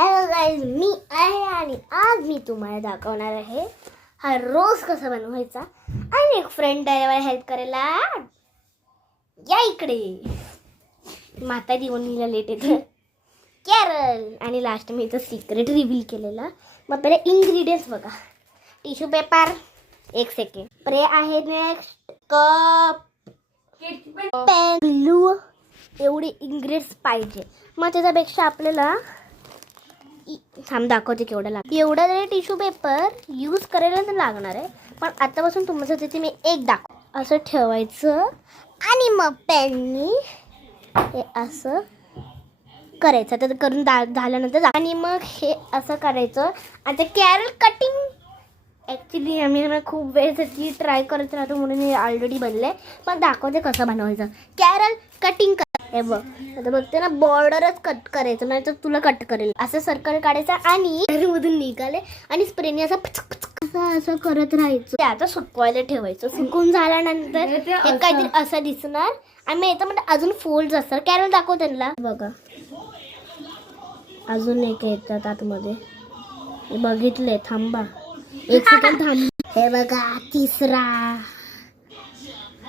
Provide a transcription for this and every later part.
Hello guys, मी आहे आणि आज मी तुम्हाला दाखवणार आहे हा रोज कसा बनवायचा. आणि एक फ्रेंड आहे मला हेल्प करायला. या इकडे. माता दिवणीला लेट येतं कॅरल. आणि लास्ट मी इथं सिक्रेट रिव्हील केलेला. मग पहिले इंग्रेडियंट्स बघा. Tissue paper 1 second. स्प्रे आहे, नेक्स्ट कप, पेन, ग्लू, एवढे इंग्रेडियंट्स पाहिजे. मग त्याच्यापेक्षा आपल्याला थांब दाखवते केवढं लागतं. एवढा जरी टिश्यू पेपर यूज करायला तर लागणार आहे, पण आतापासून तुमच्यासाठी मी एक दाखव. असं ठेवायचं आणि मग पेननी हे असं करायचं. तर करून झाल्यानंतर आणि मग हे असं करायचं. आता कॅरल कटिंग ॲक्च्युली आम्ही खूप वेळेसाठी ट्राय करत राहतो म्हणून हे ऑलरेडी बनले, पण दाखवते कसं बनवायचं. कॅरल कटिंग हे बघ. आता बघते ना, बॉर्डरच कट करायचं, नाही तर तुला कट करेल. असं सर्कल काढायचं आणि मधून निघाले आणि स्प्रेने असं करत राहायचं. ते आता सुकवायला ठेवायचं. सुकून झाल्यानंतर हे काहीतरी असं दिसणार आणि याच्यामध्ये अजून फोल्ड असतात. कॅरल दाखव त्यांना. बघा अजून एक येतात आतमध्ये. बघितले, थांबा 1 सेकंड थांब. हे बघा तिसरा.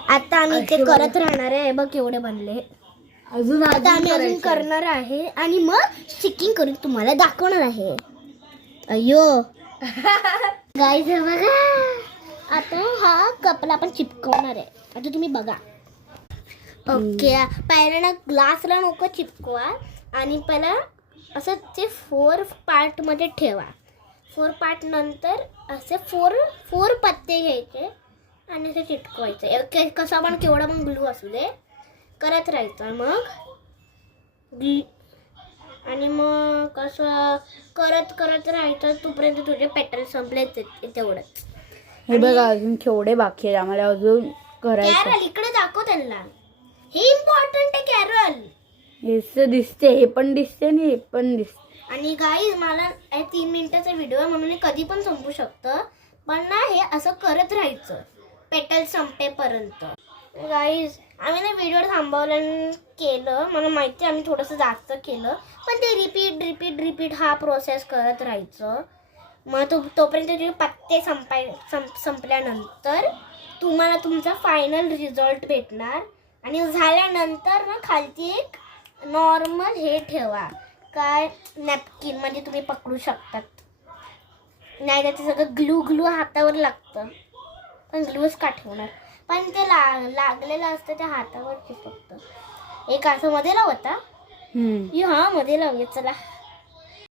आता आम्ही ते करत राहणार आहे. बघ एवढे बनले. आता आम्ही अजून करणार आहे आणि मग स्टिकिंग करून तुम्हाला दाखवणार आहे. अय्यो गाईज हे बघा. आता हा कपला आपण चिपकवणार आहे. आता तुम्ही बघा. ओके, पहिला ना ग्लासला नको चिपकवा आणि पहिला असं ते 4 पार्टमध्ये ठेवा. 4 पार्ट नंतर असे 4 पत्ते घ्यायचे आणि असे चिटकवायचे. कसं पण केवढा पण ग्लू असू दे करत राहायचं. मग आणि मग कसं करत राहायचं तोपर्यंत तुझे पेटर्न संपले तेवढंच. हे बघा अजून केवढे बाकी आहे आम्हाला अजून करायचं. कॅरल इकडे दाखव त्यांना. हे इम्पॉर्टंट आहे कॅरल. हे दिसते, हे पण दिसते आणि हे पण दिसते. आणि गाईज मला 3 मिनिटाचा व्हिडिओ आहे म्हणून कधी पण संपू शकतं, पण ना हे असं करत राहायचं पेटल संपेपर्यंत. गाईज आम्ही ना व्हिडिओ थांबवलं केलं, मला माहिती आम्ही थोडंसं जास्त केलं, पण ते रिपीट हा प्रोसेस करत राहायचं. मग तोपर्यंत तुझे पत्ते संपल्यानंतर तुम्हाला तुमचा फायनल रिझल्ट भेटणार. आणि झाल्यानंतर ना खालती एक नॉर्मल हे ठेवा, काय नॅपकिन, म्हणजे तुम्ही पकडू शकतात. नाही तर ते सगळं ग्लू हातावर लागतं, पण ग्लूच का ठेवणार. पण ते लागलेलं असतं त्या हातावर चिपकतं. एक असं मध्ये लावता. हा मध्ये लावूया चला.